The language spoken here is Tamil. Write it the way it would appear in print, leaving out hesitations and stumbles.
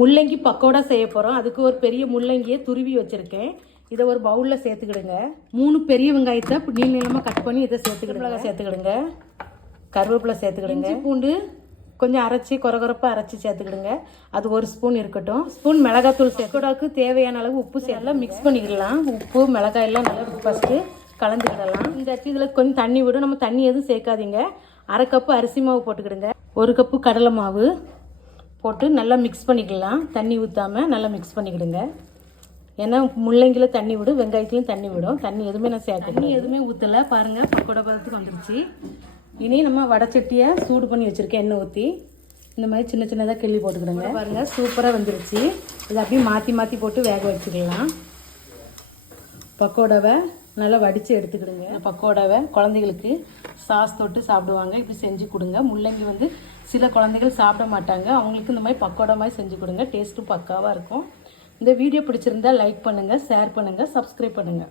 முள்ளங்கி பக்கோடா செய்ய போகிறோம். அதுக்கு ஒரு பெரிய முள்ளங்கியை துருவி வச்சுருக்கேன். இதை ஒரு பவுலில் சேர்த்துக்கிடுங்க. 3 பெரிய வெங்காயத்தை நீள நீளமாக கட் பண்ணி இதை சேர்த்துக்கிடுங்க. கருவேப்பிலை சேர்த்துக்கிடுங்க. பூண்டு கொஞ்சம் அரைச்சி கொரகொரப்பாக அரைச்சி சேர்த்துக்கிடுங்க. அது 1 ஸ்பூன் இருக்கட்டும். ஸ்பூன் மிளகாத்தூள் பக்கோடாவுக்கு தேவையான அளவு உப்பு சேர்க்கலாம். மிக்ஸ் பண்ணிக்கிடலாம். உப்பு மிளகாயெல்லாம் நல்லா ஃபஸ்ட்டு கலந்துக்கிடலாம். இந்த இதில் கொஞ்சம் தண்ணி விடும். நம்ம தண்ணி எதுவும் சேர்க்காதீங்க. 1/2 கப்பு அரிசி மாவு போட்டுக்கிடுங்க. 1 கப்பு கடலை மாவு போட்டு நல்லா மிக்ஸ் பண்ணிக்கலாம். தண்ணி ஊற்றாமல் நல்லா மிக்ஸ் பண்ணிக்கிடுங்க. ஏன்னா முள்ளங்கியில் தண்ணி விடும், வெங்காயத்துலையும் தண்ணி விடும். தண்ணி எதுவுமே நான் சேர்க்க தண்ணி எதுவுமே ஊற்றலை. பாருங்கள், பக்கோடா பதத்துக்கு வந்துருச்சு. இனி நம்ம வடைச்சட்டியை சூடு பண்ணி வச்சுருக்கேன். எண்ணெய் ஊற்றி இந்த மாதிரி சின்ன சின்னதாக கிள்ளி போட்டுக்கிடுங்க. பாருங்கள், சூப்பராக வந்துருச்சு. இதை அப்படியே மாற்றி மாற்றி போட்டு வேக வச்சுக்கலாம். பக்கோடாவை நல்லா வடித்து எடுத்துக்கிடுங்க. பக்கோடாவை குழந்தைகளுக்கு சாஸ் தொட்டு சாப்பிடுவாங்க. இப்படி செஞ்சு கொடுங்க. முள்ளங்கி வந்து சில குழந்தைகள் சாப்பிட மாட்டாங்க. அவங்களுக்கு இந்த மாதிரி பக்கோடா மாதிரி செஞ்சு கொடுங்க. டேஸ்ட்டும் பக்காவாக இருக்கும். இந்த வீடியோ பிடிச்சிருந்தா லைக் பண்ணுங்கள், ஷேர் பண்ணுங்கள், சப்ஸ்கிரைப் பண்ணுங்கள்.